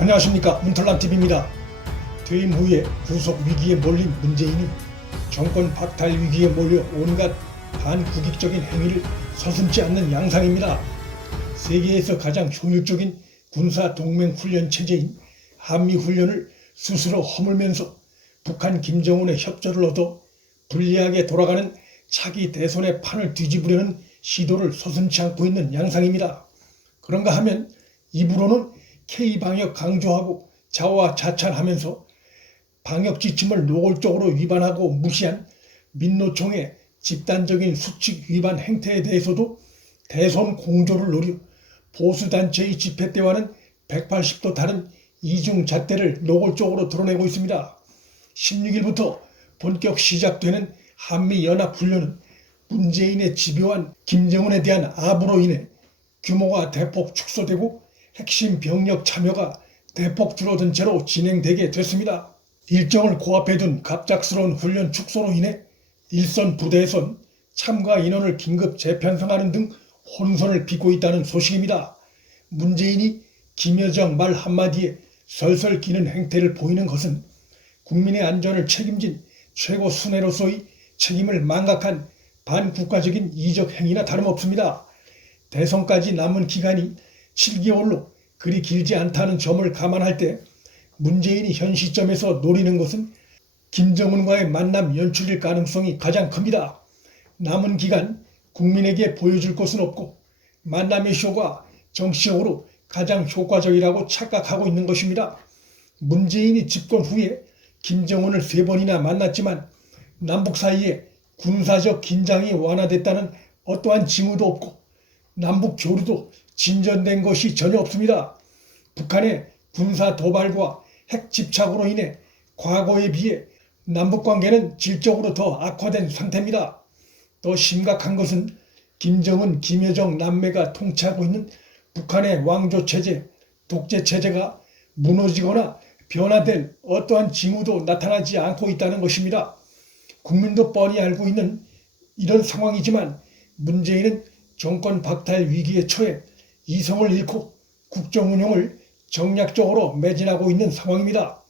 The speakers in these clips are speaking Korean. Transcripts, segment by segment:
안녕하십니까, 문털남TV입니다. 퇴임 후에 구속 위기에 몰린 문재인이 정권 박탈 위기에 몰려 온갖 반국익적인 행위를 서슴지 않는 양상입니다. 세계에서 가장 효율적인 군사 동맹 훈련 체제인 한미훈련을 스스로 허물면서 북한 김정은의 협조를 얻어 불리하게 돌아가는 차기 대선의 판을 뒤집으려는 시도를 서슴지 않고 있는 양상입니다. 그런가 하면 입으로는 K방역 강조하고 자화자찬하면서 방역 지침을 노골적으로 위반하고 무시한 민노총의 집단적인 수칙 위반 행태에 대해서도 대선 공조를 노려 보수단체의 집회 때와는 180도 다른 이중잣대를 노골적으로 드러내고 있습니다. 16일부터 본격 시작되는 한미연합훈련은 문재인의 집요한 김정은에 대한 아부로 인해 규모가 대폭 축소되고 핵심 병력 참여가 대폭 줄어든 채로 진행되게 됐습니다. 일정을 코앞에 둔 갑작스러운 훈련 축소로 인해 일선 부대에선 참가 인원을 긴급 재편성하는 등 혼선을 빚고 있다는 소식입니다. 문재인이 김여정 말 한마디에 설설 기는 행태를 보이는 것은 국민의 안전을 책임진 최고 수뇌로서의 책임을 망각한 반국가적인 이적 행위나 다름없습니다. 대선까지 남은 기간이 7개월로 그리 길지 않다는 점을 감안할 때 문재인이 현 시점에서 노리는 것은 김정은과의 만남 연출일 가능성이 가장 큽니다. 남은 기간 국민에게 보여줄 것은 없고 만남의 쇼가 정치적으로 가장 효과적이라고 착각하고 있는 것입니다. 문재인이 집권 후에 김정은을 3번이나 만났지만 남북 사이에 군사적 긴장이 완화됐다는 어떠한 징후도 없고 남북 교류도 진전된 것이 전혀 없습니다. 북한의 군사 도발과 핵 집착으로 인해 과거에 비해 남북관계는 질적으로 더 악화된 상태입니다. 더 심각한 것은 김정은, 김여정 남매가 통치하고 있는 북한의 왕조체제, 독재체제가 무너지거나 변화될 어떠한 징후도 나타나지 않고 있다는 것입니다. 국민도 뻔히 알고 있는 이런 상황이지만 문재인은 정권 박탈 위기에 처해 이성을 잃고 국정운영을 정략적으로 매진하고 있는 상황입니다.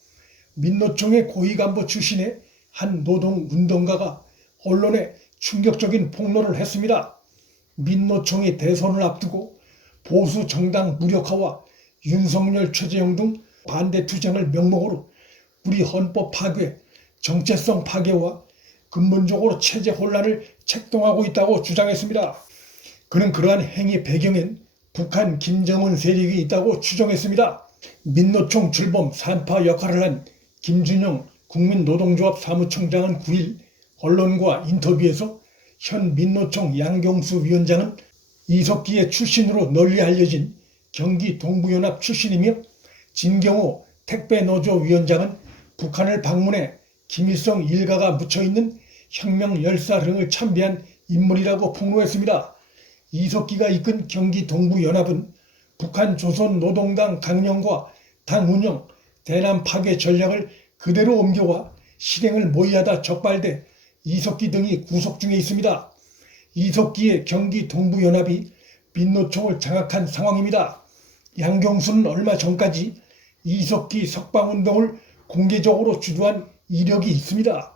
민노총의 고위간부 출신의 한 노동운동가가 언론에 충격적인 폭로를 했습니다. 민노총이 대선을 앞두고 보수 정당 무력화와 윤석열, 최재형 등 반대 투쟁을 명목으로 우리 헌법 파괴, 정체성 파괴와 근본적으로 체제 혼란을 책동하고 있다고 주장했습니다. 그는 그러한 행위 배경엔 북한 김정은 세력이 있다고 추정했습니다. 민노총 출범 산파 역할을 한 김준영 국민노동조합 사무총장은 9일 언론과 인터뷰에서 현 민노총 양경수 위원장은 이석기의 출신으로 널리 알려진 경기 동부연합 출신이며 진경호 택배노조 위원장은 북한을 방문해 김일성 일가가 묻혀있는 혁명 열사 등을 참배한 인물이라고 폭로했습니다. 이석기가 이끈 경기 동부연합은 북한 조선노동당 강령과 당 운영, 대남 파괴 전략을 그대로 옮겨와 실행을 모의하다 적발돼 이석기 등이 구속 중에 있습니다. 이석기의 경기 동부연합이 민노총을 장악한 상황입니다. 양경수는 얼마 전까지 이석기 석방운동을 공개적으로 주도한 이력이 있습니다.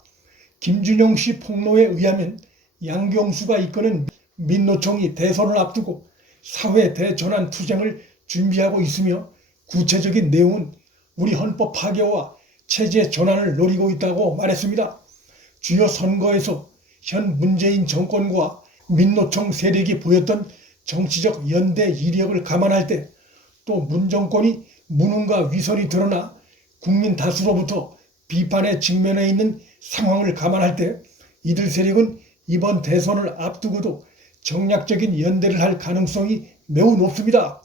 김준영 씨 폭로에 의하면 양경수가 이끄는 민노총이 대선을 앞두고 사회 대전환 투쟁을 준비하고 있으며 구체적인 내용은 우리 헌법 파괴와 체제 전환을 노리고 있다고 말했습니다. 주요 선거에서 현 문재인 정권과 민노총 세력이 보였던 정치적 연대 이력을 감안할 때 또 문 정권이 무능과 위선이 드러나 국민 다수로부터 비판에 직면해 있는 상황을 감안할 때 이들 세력은 이번 대선을 앞두고도 정략적인 연대를 할 가능성이 매우 높습니다.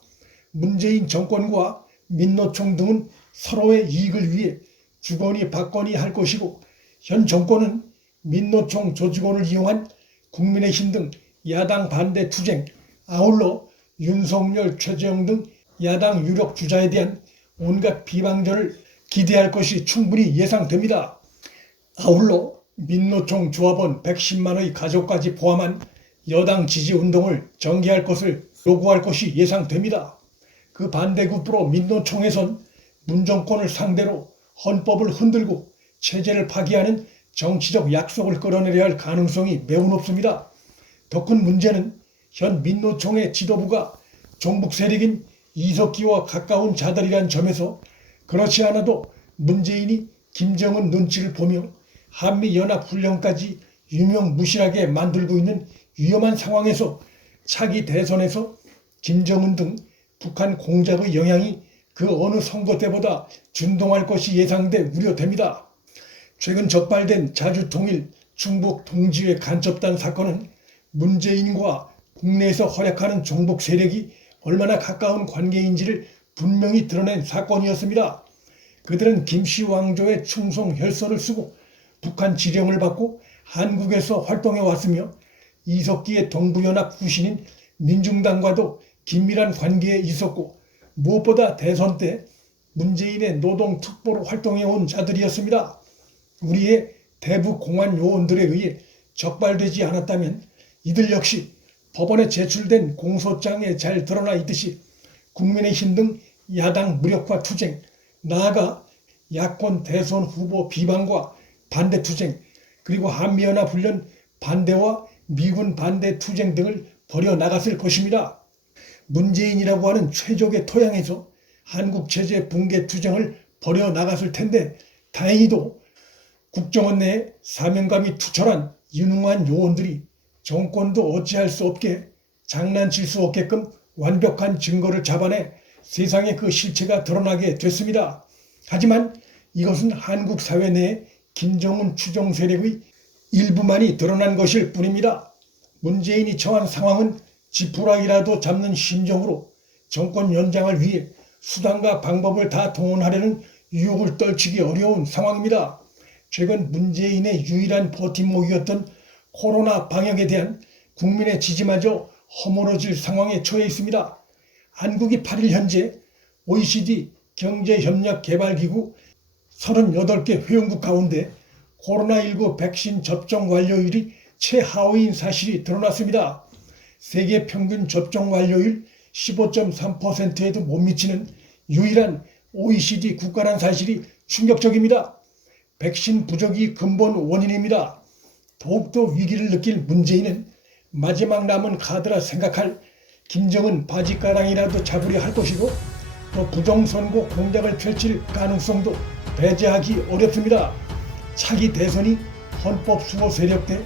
문재인 정권과 민노총 등은 서로의 이익을 위해 주거니 받거니 할 것이고 현 정권은 민노총 조직원을 이용한 국민의힘 등 야당 반대 투쟁, 아울러 윤석열, 최재형 등 야당 유력 주자에 대한 온갖 비방전을 기대할 것이 충분히 예상됩니다. 아울러 민노총 조합원 110만의 가족까지 포함한 여당 지지운동을 정개할 것을 요구할 것이 예상됩니다. 그 반대급부로 민노총에선 문정권을 상대로 헌법을 흔들고 체제를 파기하는 정치적 약속을 끌어내려야 할 가능성이 매우 높습니다. 더 큰 문제는 현 민노총의 지도부가 종북 세력인 이석기와 가까운 자들이란 점에서 그렇지 않아도 문재인이 김정은 눈치를 보며 한미연합훈련까지 유명무실하게 만들고 있는 위험한 상황에서 차기 대선에서 김정은 등 북한 공작의 영향이 그 어느 선거 때보다 준동할 것이 예상돼 우려됩니다. 최근 적발된 자주통일 충북 동지회 간첩단 사건은 문재인과 국내에서 활약하는 종북 세력이 얼마나 가까운 관계인지를 분명히 드러낸 사건이었습니다. 그들은 김씨 왕조의 충성 혈서를 쓰고 북한 지령을 받고 한국에서 활동해 왔으며 이석기의 동부연합 후신인 민중당과도 긴밀한 관계에 있었고 무엇보다 대선 때 문재인의 노동특보로 활동해온 자들이었습니다. 우리의 대북 공안 요원들에 의해 적발되지 않았다면 이들 역시 법원에 제출된 공소장에 잘 드러나 있듯이 국민의힘 등 야당 무력화 투쟁, 나아가 야권 대선 후보 비방과 반대 투쟁, 그리고 한미연합훈련 반대와 미군 반대 투쟁 등을 벌여나갔을 것입니다. 문재인이라고 하는 최적의 토양에서 한국체제 붕괴 투쟁을 벌여나갔을 텐데 다행히도 국정원 내에 사명감이 투철한 유능한 요원들이 정권도 어찌할 수 없게 장난칠 수 없게끔 완벽한 증거를 잡아내 세상에 그 실체가 드러나게 됐습니다. 하지만 이것은 한국 사회 내에 김정은 추종 세력의 일부만이 드러난 것일 뿐입니다. 문재인이 처한 상황은 지푸라기라도 잡는 심정으로 정권 연장을 위해 수단과 방법을 다 동원하려는 유혹을 떨치기 어려운 상황입니다. 최근 문재인의 유일한 버팀목이었던 코로나 방역에 대한 국민의 지지마저 허물어질 상황에 처해 있습니다. 한국이 8일 현재 OECD 경제협력개발기구 38개 회원국 가운데 코로나19 백신 접종 완료율이 최하위인 사실이 드러났습니다. 세계 평균 접종 완료율 15.3%에도 못 미치는 유일한 OECD 국가란 사실이 충격적입니다. 백신 부족이 근본 원인입니다. 더욱더 위기를 느낄 문재인은 마지막 남은 카드라 생각할 김정은 바지가랑이라도 잡으려 할 것이고 또 부정선거 공작을 펼칠 가능성도 배제하기 어렵습니다. 차기 대선이 헌법 수호 세력 대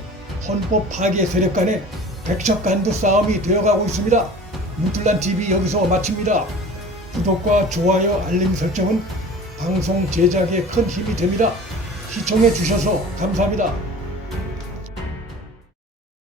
헌법 파괴 세력 간의 백척간두 싸움이 되어가고 있습니다. 문틀란TV 여기서 마칩니다. 구독과 좋아요 알림 설정은 방송 제작에 큰 힘이 됩니다. 시청해 주셔서 감사합니다.